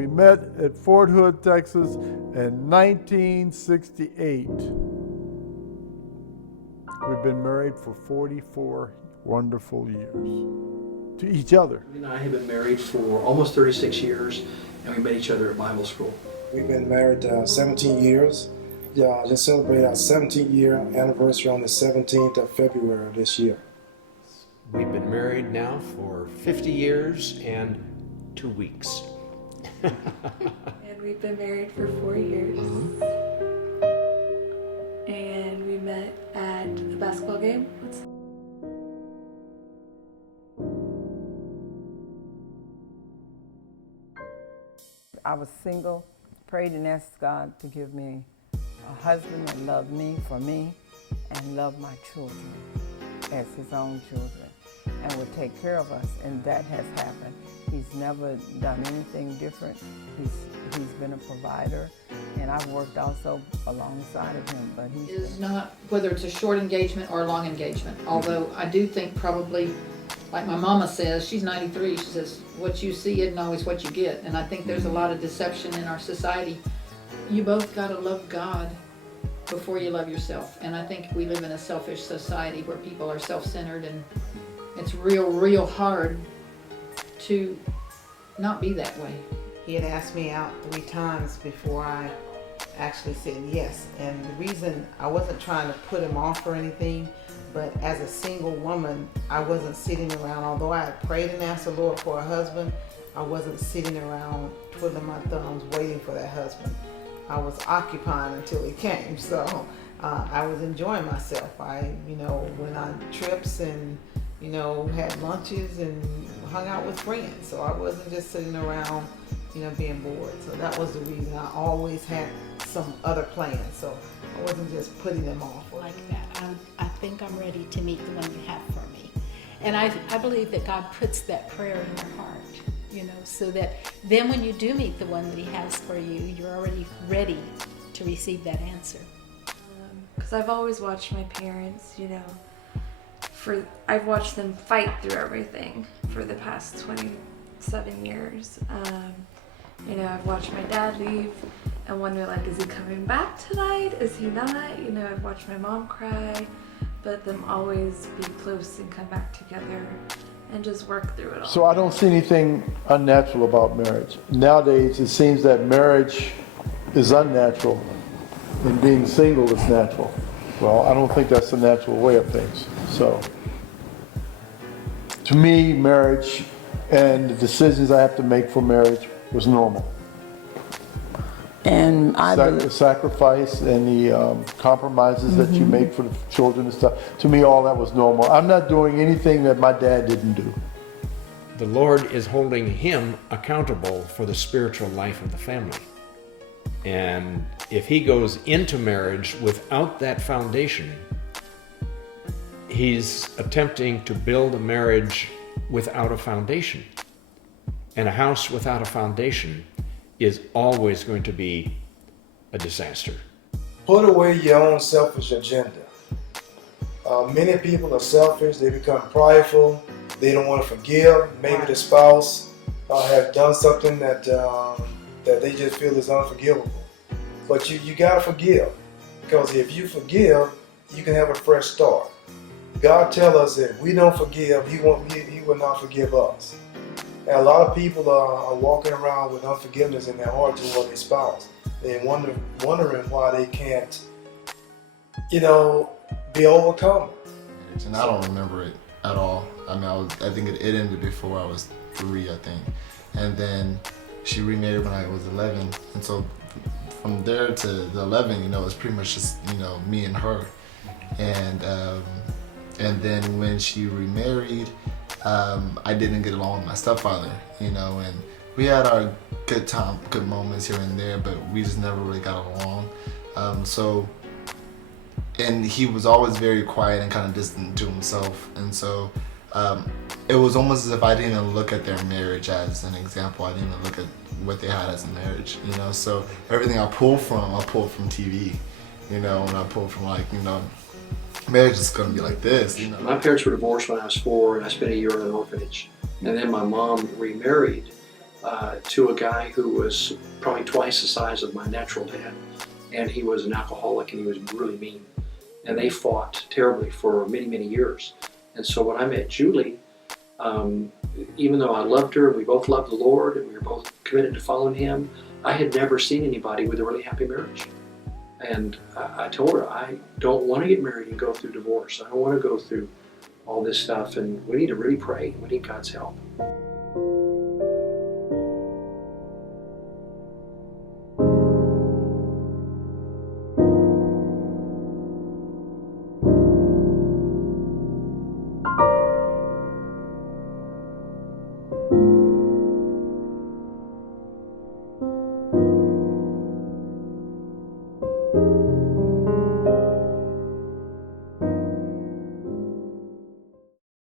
We met at Fort Hood, Texas in 1968. We've been married for 44 wonderful years to each other. We and I have been married for almost 36 years, and we met each other at Bible school. We've been married 17 years. Just celebrated our 17th year anniversary on the 17th of February of this year. We've been married now for 50 years and 2 weeks. And we've been married for 4 years. And we met at a basketball game. I was single, prayed and asked God to give me a husband that loved me for me and loved my children as his own children and would take care of us, and that has happened. He's never done anything different. He's been a provider, and I've worked also alongside of him, but he is not whether it's a short engagement or a long engagement, although I do think probably, like my mama says, she's 93, she says, what you see isn't always what you get, and I think there's a lot of deception in our society. You both gotta love God before you love yourself, and I think we live in a selfish society where people are self-centered, and it's real hard to not be that way. He had asked me out 3 times before I actually said yes, and the reason I wasn't trying to put him off or anything, but as a single woman, I wasn't sitting around. Although I had prayed and asked the Lord for a husband, I wasn't sitting around twiddling my thumbs waiting for that husband. I was occupying until he came, so I was enjoying myself. I, went on trips and, had lunches and hung out with friends. So I wasn't just sitting around, being bored. So that was the reason. I always had some other plans, so I wasn't just putting them off. Like that. I think I'm ready to meet the one you have for me. And I believe that God puts that prayer in your heart, so that then when you do meet the one that he has for you, you're already ready to receive that answer. Because I've always watched my parents, I've watched them fight through everything for the past 27 years. I've watched my dad leave and wonder, is he coming back tonight? Is he not? I've watched my mom cry, but them always be close and come back together and just work through it all. So I don't see anything unnatural about marriage. Nowadays, it seems that marriage is unnatural and being single is natural. Well, I don't think that's the natural way of things. So, to me, marriage and the decisions I have to make for marriage was normal. And The sacrifice and the compromises that you make for the children and stuff, to me, all that was normal. I'm not doing anything that my dad didn't do. The Lord is holding him accountable for the spiritual life of the family. And if he goes into marriage without that foundation, he's attempting to build a marriage without a foundation. And a house without a foundation is always going to be a disaster. Put away your own selfish agenda. Many people are selfish, they become prideful, they don't want to forgive. Maybe the spouse has done something that they just feel is unforgivable. But you gotta forgive, because if you forgive, you can have a fresh start. God tells us that if we don't forgive, He will not forgive us. And a lot of people are walking around with unforgiveness in their heart toward their spouse. They're wondering why they can't, be overcome. And I don't remember it at all. I think it ended before I was 3, I think. And then she remarried when I was 11. And so from there to the 11, it's pretty much just, me and her. And then when she remarried, I didn't get along with my stepfather, and we had our good moments here and there, but we just never really got along. And he was always very quiet and kind of distant to himself, and so it was almost as if I didn't even look at their marriage as an example. I didn't even look at what they had as a marriage, so everything I pulled from TV, and I pulled from marriage is going to be like this. My parents were divorced when I was 4, and I spent a year in an orphanage. And then my mom remarried, to a guy who was probably twice the size of my natural dad, and he was an alcoholic and he was really mean. And they fought terribly for many, many years. And so when I met Julie, even though I loved her, we both loved the Lord, and we were both committed to following Him, I had never seen anybody with a really happy marriage. And I told her, I don't want to get married and go through divorce. I don't want to go through all this stuff, and we need to really pray. We need God's help.